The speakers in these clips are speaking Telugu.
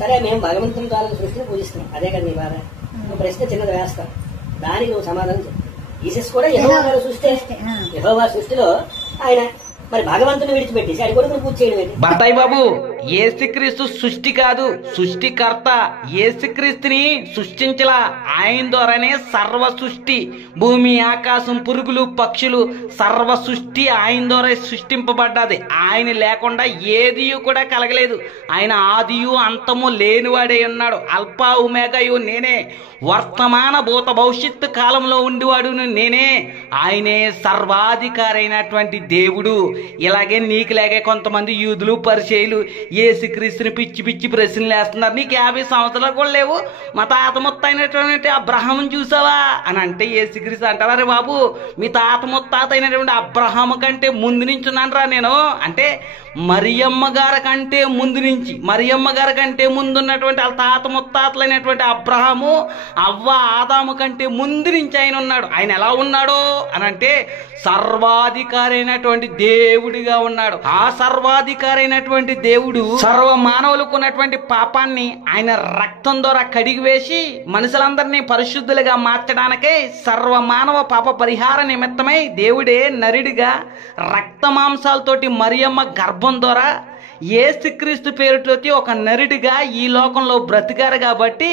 సరే మేము భగవంతుని తాలూకు సృష్టిని పూజిస్తున్నాం, అదే కదా నీ బాధ. నువ్వు ప్రశ్న చిన్నది వేస్తాం, దానికి నువ్వు సమాధానం చెప్పు. ఈసెస్ కూడా యెహోవా సృష్టి, యెహోవా సృష్టిలో ఆయన మరి భగవంతుని విడిచిపెట్టేసి ఆయన కొడుకుని పూజ చేయడం ఏంటి? బత్తాయి బాబు, యేసుక్రీస్తు సృష్టి కాదు, సృష్టికర్త. యేసుక్రీస్తుని సృష్టించలా, ఆయన ద్వారానే సర్వ సృష్టి, భూమి ఆకాశం పురుగులు పక్షులు సర్వ సృష్టి ఆయన ద్వారా సృష్టింపబడ్డది. ఆయన లేకుండా ఏది కూడా కలగలేదు. ఆయన ఆదియు అంతము లేనివాడే ఉన్నాడు. అల్పా ఒమేగాయు నేనే, వర్తమాన భూత భవిష్యత్తు కాలంలో ఉండేవాడు నేనే. ఆయనే సర్వాధికారి అయినటువంటి దేవుడు. ఇలాగే నీకులాగే కొంతమంది యూదులు పరిచయులు యేసుక్రీస్తుని పిచ్చి పిచ్చి ప్రశ్నలు వేస్తున్నారు. నీకు 50 సంవత్సరాలు కూడా లేవు, మా తాత ముత్తాయినటువంటి అబ్రహాం చూసావా అని అంటే యేసుక్రీస్తు అంటారా, రే బాబు మీ తాత ముత్తాత అయినటువంటి అబ్రహాము కంటే ముందు నుంచి ఉన్నాను రా నేను అంటే. మరియమ్మ గారి కంటే ముందు నుంచి, మరియమ్మ గారి కంటే ముందు ఉన్నటువంటి వాళ్ళ తాత ముత్తాతలైనటువంటి అబ్రహాము అవ్వ ఆదాము కంటే ముందు నుంచి ఆయన ఉన్నాడు. ఆయన ఎలా ఉన్నాడో అని అంటే సర్వాధికారి అయినటువంటి దేవుడిగా ఉన్నాడు. ఆ సర్వాధికారి అయినటువంటి దేవుడు సర్వ మానవులకు ఉన్నటువంటి పాపాన్ని ఆయన రక్తం ద్వారా కడిగి వేసి మనుషులందరినీ పరిశుద్ధులుగా మార్చడానికే సర్వ మానవ పాప పరిహార నిమిత్తమై దేవుడే నరుడిగా రక్త మాంసాలతోటి మరియమ్మ గర్భం ద్వారా యేసుక్రీస్తు పేరుతోటి ఒక నరుడిగా ఈ లోకంలో బ్రతికారు కాబట్టి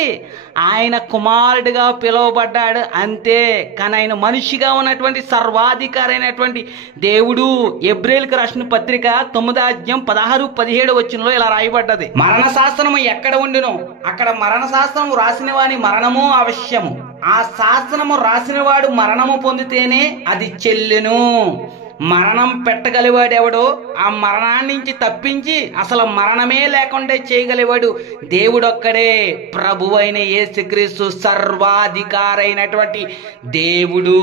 ఆయన కుమారుడిగా పిలువబడ్డాడు అంతే. కానీ ఆయన మనిషిగా ఉన్నటువంటి సర్వాధికారి అయినటువంటి దేవుడు. ఎబ్రేలుకు రాసిన పత్రిక 9:16-17 వచనంలో ఇలా రాయబడ్డది, మరణ శాస్త్రము ఎక్కడ ఉండునో అక్కడ మరణ శాస్త్రము రాసిన వాని మరణము అవశ్యము. ఆ శాస్త్రము రాసిన వాడు మరణము పొందితేనే అది చెల్లెను. మరణం పెట్టగలివాడెవడో ఆ మరణాన్ని నుంచి తప్పించి అసలు మరణమే లేకుండా చేయగలివాడు దేవుడొక్కడే. ప్రభు అయిన యేసుక్రీస్తు సర్వాధికారి అయినటువంటి దేవుడు.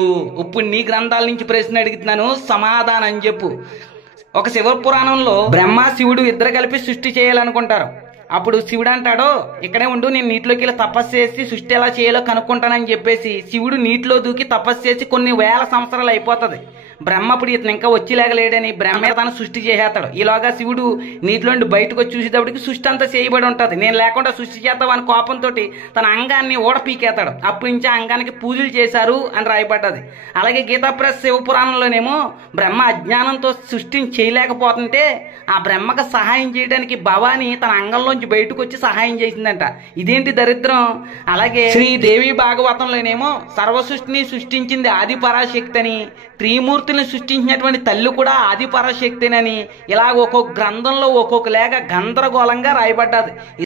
ఇప్పుడు నీ గ్రంథాల నుంచి ప్రశ్న అడుగుతున్నాను, సమాధానం చెప్పు. ఒక శివ పురాణంలో బ్రహ్మ శివుడు ఇద్దరు కలిపి సృష్టి చేయాలనుకుంటారు. అప్పుడు శివుడు అంటాడు, ఇక్కడే ఉండు, నేను నీటిలోకి ఇలా తపస్సు చేసి సృష్టి ఎలా చేయాలో కనుక్కుంటానని చెప్పేసి శివుడు నీటిలో దూకి తపస్సు చేసి కొన్ని వేల సంవత్సరాలు అయిపోతుంది. బ్రహ్మ ఇప్పుడు ఇతను ఇంకా వచ్చేలాగలేడని బ్రహ్మ తను సృష్టి చేసేస్తాడు. ఈలోగా శివుడు నీటిలోండి బయటకు వచ్చి చూసేటప్పటికి సృష్టి అంతా చేయబడి ఉంటుంది. నేను లేకుండా సృష్టి చేస్తావని కోపంతో తన అంగాన్ని ఊడపీకేస్తాడు. అప్పటి నుంచి ఆ అంగానికి పూజలు చేశారు అని రాయబడ్డది. అలాగే గీతాప్రస్ శివపురాణంలోనేమో బ్రహ్మ అజ్ఞానంతో సృష్టిని చేయలేకపోతుంటే ఆ బ్రహ్మకు సహాయం చేయడానికి భవాని తన అంగంలోంచి బయటకు వచ్చి సహాయం చేసిందంట. ఇదేంటి దరిద్రం. అలాగే శ్రీదేవి భాగవతంలోనేమో సర్వ సృష్టిని సృష్టించింది ఆది పరాశక్తి అని, త్రిమూర్తిని సృష్టించినటువంటి తల్లి కూడా ఆది పరాశక్తినని, ఇలా ఒక్కొక్క గ్రంథంలో ఒక్కొక్క లేఖ గందరగోళంగా రాయబడ్డది.